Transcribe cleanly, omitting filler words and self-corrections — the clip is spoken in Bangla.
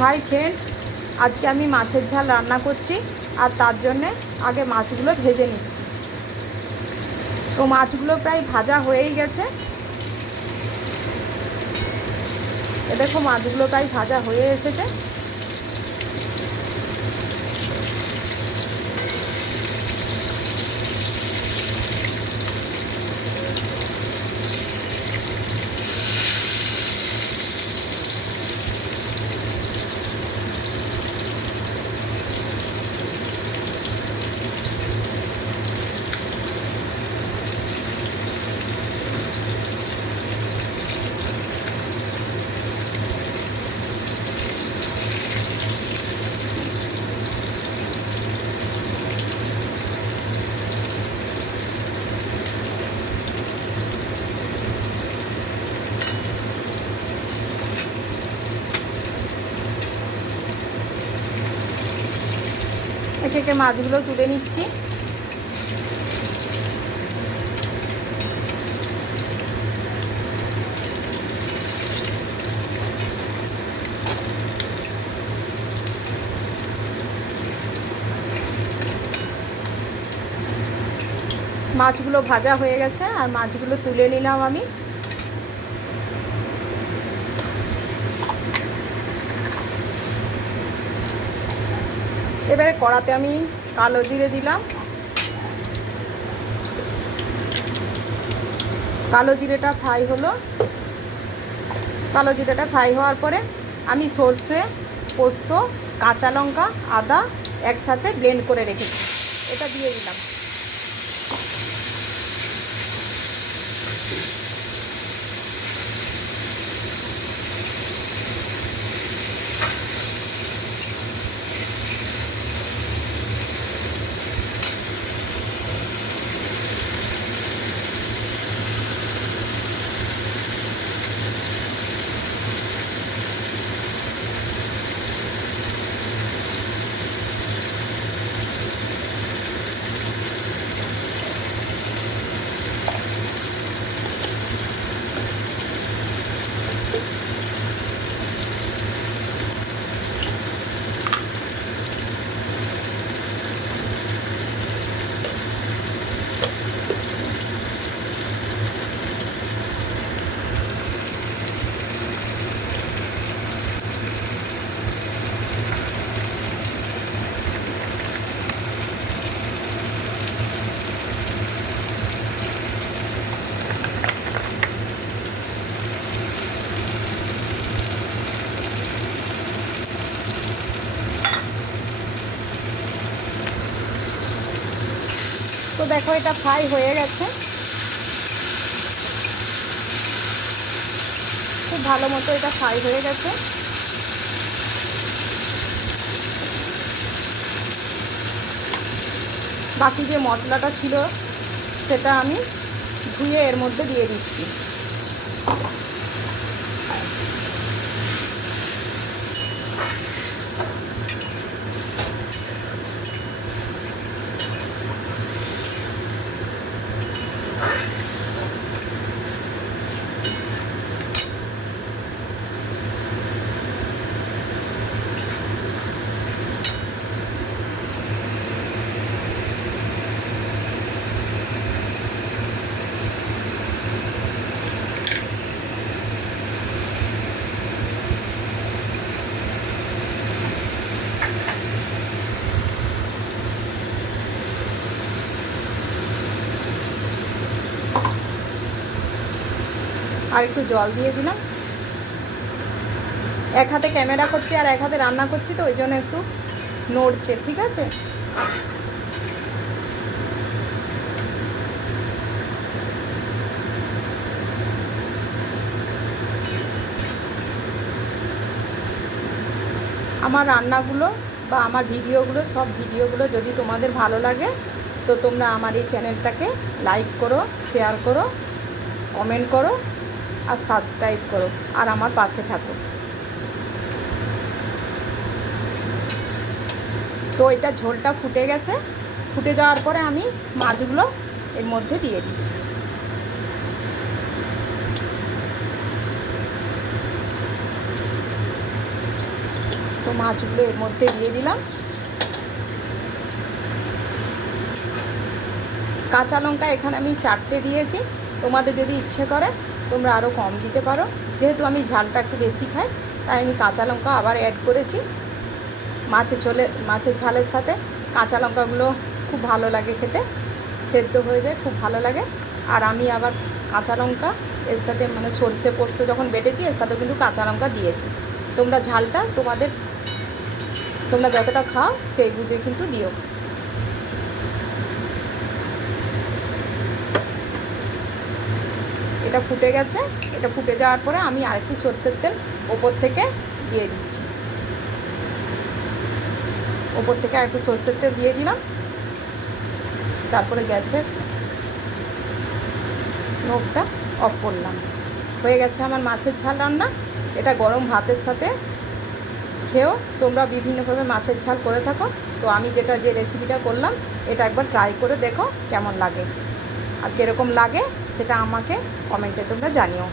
হাই ফ্রেন্ডস, আজকে আমি মাছের ঝাল রান্না করছি আর তার জন্যে আগে মাছগুলো ভেজে নিচ্ছি। তো মাছগুলো প্রায় ভাজা হয়েই গেছে। এ দেখো মাছগুলো প্রায় ভাজা হয়ে এসেছে। একে একে মাছগুলো তুলে নিচ্ছি। মাছগুলো ভাজা হয়ে গেছে আর মাছগুলো তুলে নিলাম আমি। এবারে কড়াতে আমি কালো জিরে দিলাম। কালো জিরেটা ফ্রাই হলো। কালো জিরেটা ফ্রাই হওয়ার পরে আমি সর্ষে, পোস্ত, কাঁচা লঙ্কা, আদা একসাথে ব্লেন্ড করে রেখেছি, এটা দিয়ে দিলাম। তো দেখো এটা ফ্রাই হয়ে গেছে, খুব ভালো মতো এটা ফ্রাই হয়ে গেছে। বাকি যে মশলাটা ছিল সেটা আমি ধুয়ে এর মধ্যে দিয়ে দিচ্ছি। আর একটু জল দিয়ে দিলাম। এক হাতে ক্যামেরা করছি আর এক হাতে রান্না করছি, তো ওই জন্য একটু নড়ছে, ঠিক আছে। আমার রান্নাগুলো বা আমার ভিডিওগুলো, সব ভিডিওগুলো যদি তোমাদের ভালো লাগে তো তোমরা আমার এই চ্যানেলটাকে লাইক করো, শেয়ার করো, কমেন্ট করো আর সাবস্ক্রাইব করো আর আমার পাশে থাকো। তো এটা ঝোলটা ফুটে গেছে। ফুটে যাওয়ার পরে আমি মাছগুলো এর মধ্যে দিয়ে দিচ্ছি। তো মাছগুলো এর মধ্যে দিয়ে দিলাম। কাঁচা লঙ্কা এখানে আমি 4টে দিয়েছি, তোমাদের যদি ইচ্ছে করে তোমরা আরও কম দিতে পারো। যেহেতু আমি ঝালটা একটু বেশি খাই তাই আমি কাঁচা লঙ্কা আবার অ্যাড করেছি। মাছের ঝালের সাথে কাঁচা লঙ্কাগুলো খুব ভালো লাগে খেতে, সেদ্ধ হয়ে যায়, খুব ভালো লাগে। আর আমি আবার কাঁচা লঙ্কা এর সাথে মানে সর্ষে পোস্ত যখন বেটেছি এর সাথেও কিন্তু কাঁচা লঙ্কা দিয়েছি। তোমরা ঝালটা তোমরা যতটা খাও সেই বুঝে কিন্তু দিও। এটা ফুটে গেছে। এটা ফুটে যাওয়ার পরে আমি আরেকটু সরষের তেল ওপর থেকে দিয়ে দিচ্ছি। ওপর থেকে আরেকটু সরষের তেল দিয়ে দিলাম। তারপরে গ্যাসের নোবটা অফ করলাম। হয়ে গেছে আমার মাছের ঝাল রান্না। এটা গরম ভাতের সাথে খেয়েও তোমরা বিভিন্নভাবে মাছের ঝাল করে থাকো। তো আমি যে রেসিপিটা করলাম এটা একবার ট্রাই করে দেখো কেমন লাগে, আর কীরকম লাগে সেটা আমাকে কমেন্টে তোমরা জানিও।